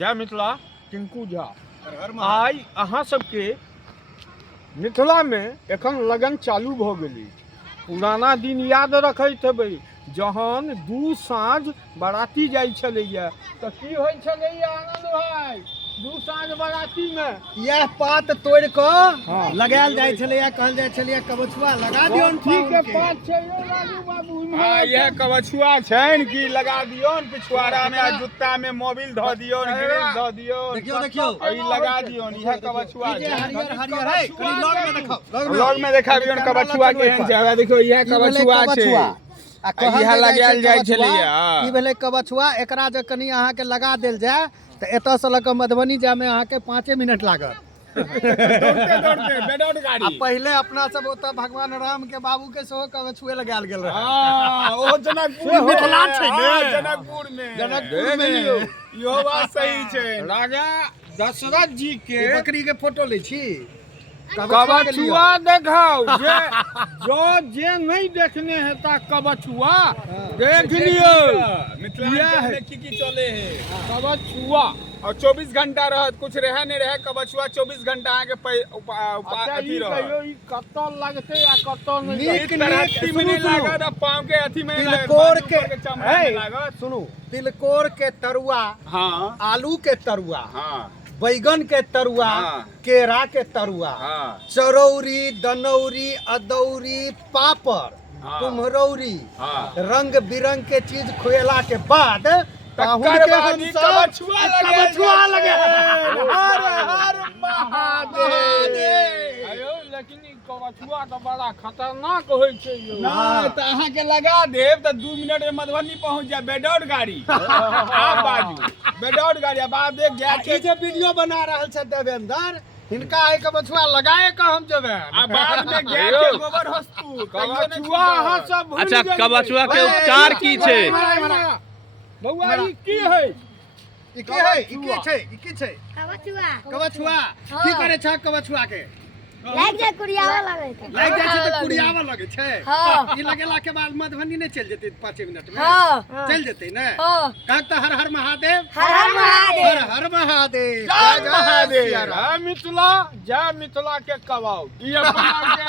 जय मिथिला टिंकू झा आई अहाँ सबके मिथिला में एखन लगन चालू भ गेली। पुराना दिन याद रखैत हेबै जहन दू साँझ बाराती जाइ छलैया तऽ की होइ छलैया आनंद भाई? दू साँझ बाराती में यह पात तोड़ कऽ लगायल जाइ छलैया, कहल जाइ छलैया कबछुआ लगा दियौन। ठीक है पात छै यौ लालू बाबू। हां यह कबछुआ छैन कि लगा दियौन पिछवाड़ा में, जूता में मोबिल ध दियौन, ग्रिल ध दियौन। देखियो देखियो ई लगा दियौन। यह कबछुआ जे हरियर हरियर है, कनी लग में देखो, लग में देखाबियौन कबछुआ केहन छै। हवे देखियो यह कबछुआ छै आ इहा लगायल जाइ छलैया। ई भेलै कबछुआ। एकरा जे कनी अहाँ के लगा देल जाय तऽ एतऽ से लऽ कऽ मधुबनी जाय में अहाँ के 5 मिनट लागत। दौड़ते बेडौट गाड़ी। आ पहले अपना सब ओतऽ भगवान राम के बाबू के सेहो कबछुए लगायल गेल रहे। हां ओ जनकपुर मिथिला छै ने, जनकपुर में लियो। इहो बात सही छै। राजा दशरथ जी के बकरी के फोटो लै छी, कबछुआ देखाओ। जे नहीं देखने हेता कबछुआ देख लियो। मिथिला में की चले है कबछुआ। और 24 घंटा रहत, कुछ रहे नहीं रहे कबछुआ 24 घंटा आके अथी रहो। ई कत्तो लगते या कत्तो नहीं लगते में नहीं लागत। अब पांव के अथी में तिलकोर के चमड़ा में लागत। सुनो, तिलकोर के तरुआ, हां आलू के तरुआ, हां बैगन के तरुआ, हाँ। केरा के तरुआ, हाँ। चरौरी, दनौरी, अदौरी, पापड़, हाँ। कुम्हरौरी, हाँ। रंग बिरंग के चीज खुएला के बाद कबछुआ लगे। हर हर महादेव। अयो लेकिन ई कबछुआ तो बड़ा खतरनाक होय छै यो। हाँ। त अहाँ के लगा देब त 2 मिनट में मधुबनी पहुंच जाए। बेडौट गाड़ी आप बाजू बेडौट गाड़ी। अब आप देख गया के जे वीडियो बना रहल छै देवेंद्र, हिनका आइ कबछुआ लगाए के हम जेबै। आ बाद में गैस के गोबर हस्तू कबछुआ अहाँ सब भूल अच्छा गेलियै। कबछुआ के उपचार की छै? बउआ ई की है? ई के है? ई के छै? ई के छै? कबछुआ कबछुआ की करे छै? कबछुआ के लाग जाय कुड़ियावा लागै छै। लाग जाइ छै त कुड़ियावा लगे छै। हाँ। ई लगेला के बाद मधुबनी नहीं चल जेतै 5 मिनट में? हाँ। चल जेतै ने? हाँ। कहत त हर हर महादेव। हर हर महादेव। हर हर महादेव। जय महादेव। जय मिथिला, जय मिथिला के कबाऊ। ई अपना के